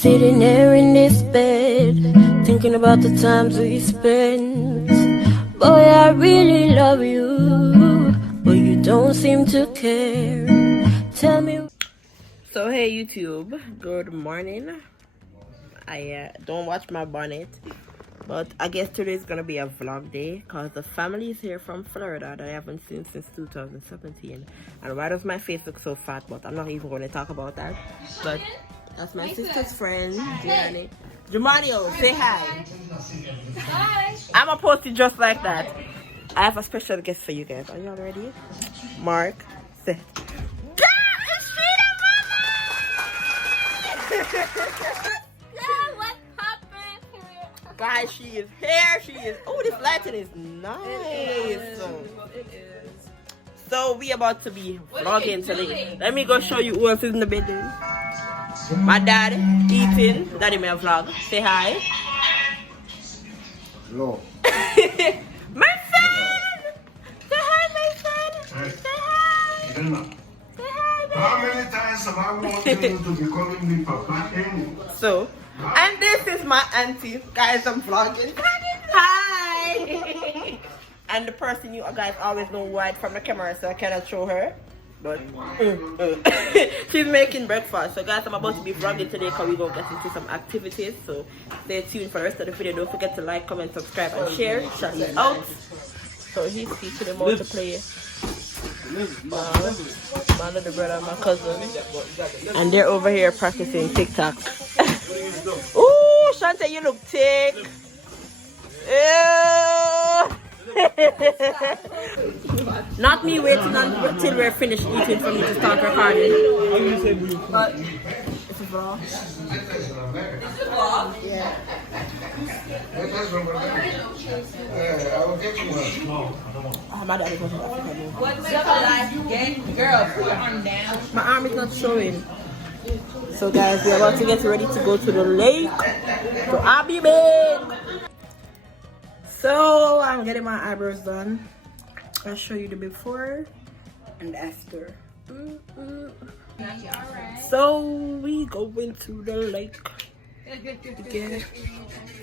Sitting there in this bed, thinking about the times we spent. Boy, I really love you, but you don't seem to care. Tell me. So hey YouTube, good morning. I don't watch my bonnet, but I guess today is gonna be a vlog day because the family is here from Florida that I haven't seen since 2017. And why does my face look so fat? But I'm not even going to talk about that. But that's my sister's friend, Jumani. Jumanio, say hi. Hi. I'm gonna post it just like that. I have a special guest for you guys. Are y'all ready? Mark, say. Guys, she is here. She is. Oh, this lighting is nice. It is. So we about to be vlogging today. Let me go show you who else is in the building. My dad eating. Daddy may vlog. Say hi. Hello. My son. Say hi, my son. Say hi. Say hi. How many times have I wanted you to be calling me Papa anyway? So, and this is my auntie. Guys, I'm vlogging. Hi! And the person you guys always know wide from the camera, so I cannot show her. But she's making breakfast. So guys, I'm about to be vlogging today because we're going to get into some activities. So stay tuned for the rest of the video. Don't forget to like, comment, subscribe, and share. Shout me out. So he's teaching them how to play. My little brother, my cousin. And they're over here practicing TikTok. Ooh, Shante, you look thick. Not me waiting until we're finished eating for me to start recording. But it's a vlog. Yeah. I will get you one. My dad is watching Africa. What's up, lifegang? Girl, put your arm down. My arm is not showing. So guys, we're about to get ready to go to the lake. So I'll be back. So I'm getting my eyebrows done. I'll show you the before and after. So we going to the lake. Again.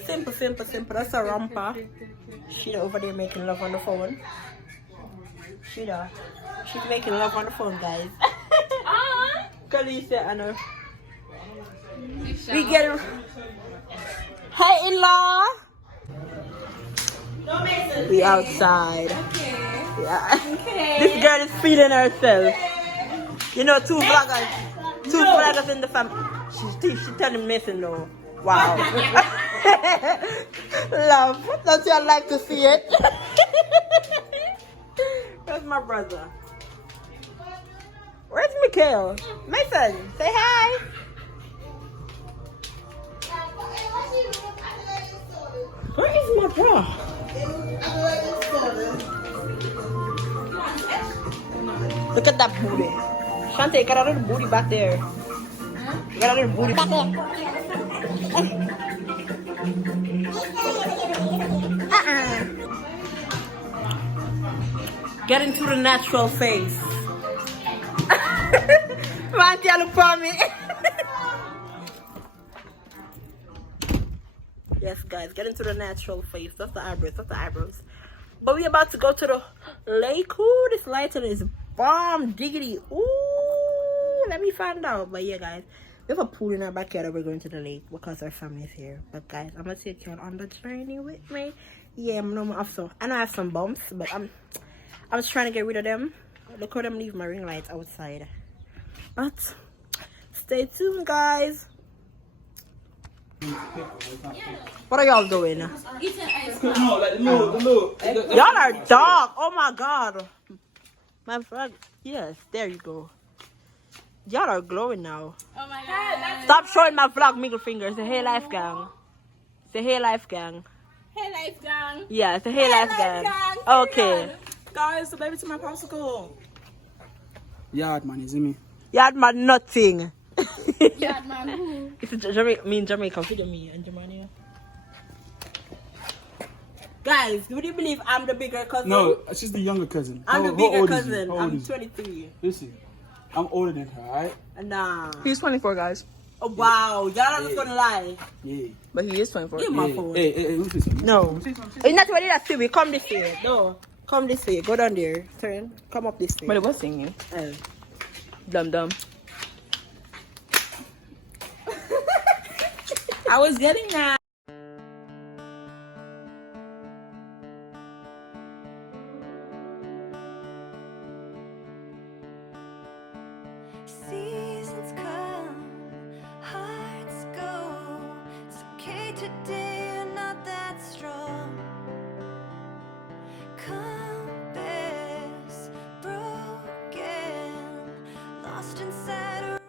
Simple. That's a rampa. She's over there making love on the phone. She's making love on the phone, guys. Kalisa, Anna. We get it. Hey, in-law. We outside. Yeah. This girl is feeling herself. You know, two vloggers in the family. She's telling Mason no. Wow. Love. Don't you like to see it? Where's my brother? Where's Mikhail? Mason, say hi. Where is my bra? Look at that booty. Shante, got a little booty back there. You got a little booty back there. Get into the natural face. Auntie, look for me. Yes, guys, get into the natural face. That's the eyebrows. But we about to go to the lake. Ooh, this lighting is bomb diggity. Ooh, let me find out. But yeah, guys, we have a pool in our backyard and we're going to the lake because our family is here. But guys, I'm gonna take you on the journey with me. Yeah, I know I have some bumps, but I'm just trying to get rid of them. Look how them leave my ring lights outside. But stay tuned, guys. What are y'all doing? Y'all are dark. Oh my god. My friend. Yes, there you go. Y'all are glowing now. Oh my god. Stop showing my vlog middle finger. Say hey, life gang. Say hey, life gang. Hey, lifegang. Yeah, say hey, life gang. Okay. Guys, so baby to my popsicle. Yard man, is it me? Yard man, nothing. Yard man, who? It's me in Jamaica. Video me and Jamaica. Guys, would you believe I'm the bigger cousin? No, she's the younger cousin. I'm the How bigger old is cousin. you? How old I'm is you? 23. Listen, I'm older than her, alright? Nah. He's 24, guys. Oh, wow, y'all not gonna lie. Yeah. But he is 24. Give my phone. Hey, who's this? No. You're not ready to see me. Come this way. No. Come this way. Go down there. Turn. Come up this way. But it was singing. Dum dum. I was getting that. Seasons come, hearts go. It's okay today, you're not that strong. Compass broken, lost inside a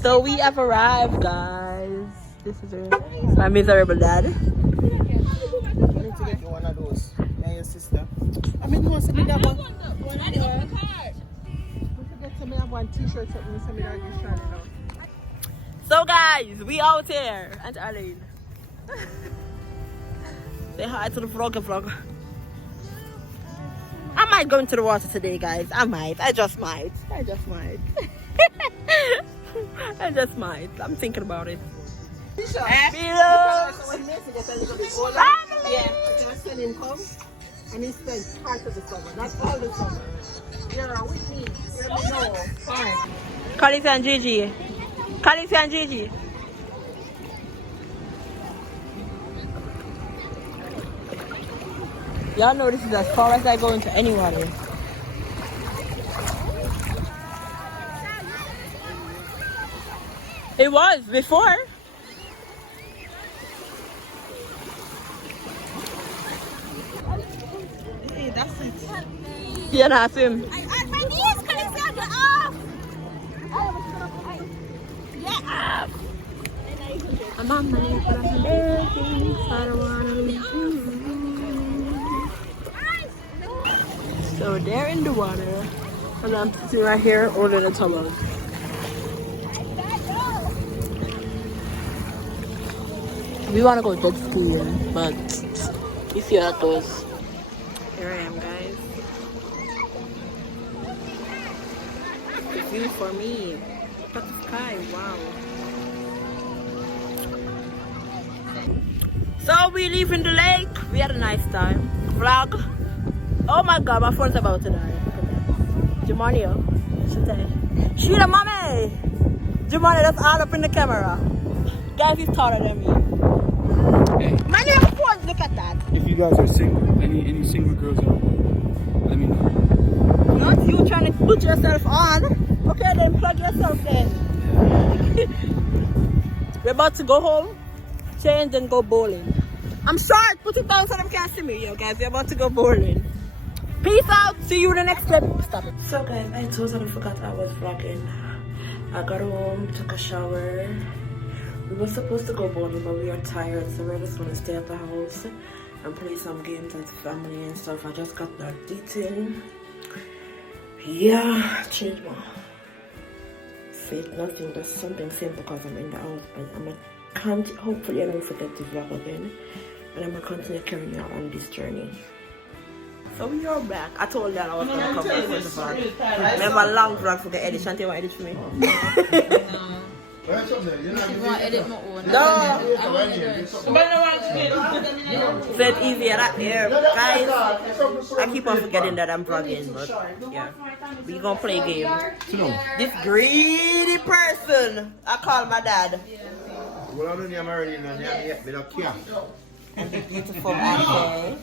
So we have arrived, guys. This is my miserable dad. I need to get you one of those. And your sister. I mean, no, send me that one. I have one t-shirt, something, send me that you shine it out. So guys, we out here. And Arlene. Say hi to the vlog. I might go into the water today, guys. I just might. I just might. I'm thinking about it. Yeah, so when him come, and he spends part of the summer, not all the summer. You're with me. You're me now. Fine. Khaleesi and Gigi. Y'all know this is as far as I go into any water. It was before. Hey, that's it. Yeah, nah, swim. I'm on my way, but I'm begging, I don't wanna lose you. So they're in the water, and I'm sitting right here holding the towel. We wanna go jet skiing, but you see how that goes. Here I am, guys. The view for me. Look at the sky, wow. So we leaving the lake. We had a nice time. Vlog. Oh my god, my phone's about to die. Jumonio. She the mommy. Jumonio, that's all up in the camera. Guys, he's taller than me. Hey, My name is phone, look at that. if you guys are single, any single girls out there, let me know. Not you trying to put yourself on. Okay, then plug yourself then. We're about to go home, change and go bowling. I'm short, put it down so them can't see me, yo guys. We're about to go bowling. Peace out, see you in the next clip. Stop it. So guys, I totally forgot I was vlogging. I got home, took a shower. We were supposed to go bowling, but we are tired, so we're just gonna stay at the house and play some games as family and stuff. I just got that eating. Yeah, change my fit, nothing, just something simple because I'm in the house, but I'm gonna hopefully I don't forget to vlog again, and I'm gonna continue carrying out on this journey. So we are back. I told that I was gonna come back with the vlog. Remember a long vlog for the edit. Shanti, you want to edit for me? You want to edit my own? No. So it's easier that here, guys. I keep on forgetting that I'm vlogging, but yeah, we gonna play a game. This greedy person, I call my dad. Well, I don't know, I'm already in the yet, but I can't. And the beautiful Ashley.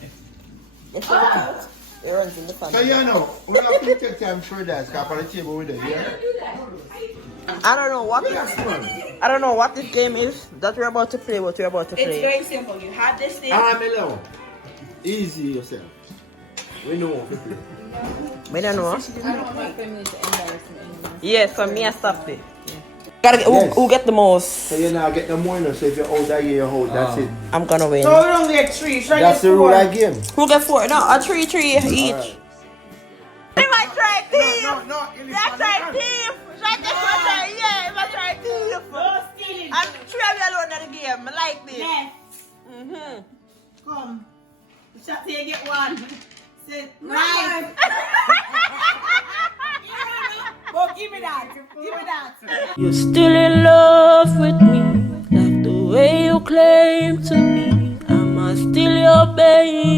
Yes, look out. It runs in the So, family. you know, we'll have to take time for that. Scap on the table with it, yeah? I don't know what this game is that we're about to play. What we're about to play. It's very simple. You have this thing. Mellow. Easy yourself. We know what to play. I don't know. I don't want family to embarrass me anymore. Yes, for me I stopped it. Gotta get, who get the most? So you now get the more, so if you hold that here, you hold, that's it. I'm gonna win. So we don't get 3. Try That's get the rule 4. of the game. Who get 4? No, a 3 each. Alright. They might try thief. No, That's try thief. Try thief. Yeah, it might try thief. I'm 3 of you alone in the game. I like this. Yes. Mm-hmm. Come. Shall you get 1? Sit. 9. Oh, give me that. Give me that. You're still in love with me, like the way you claim to be. Am I still your babe?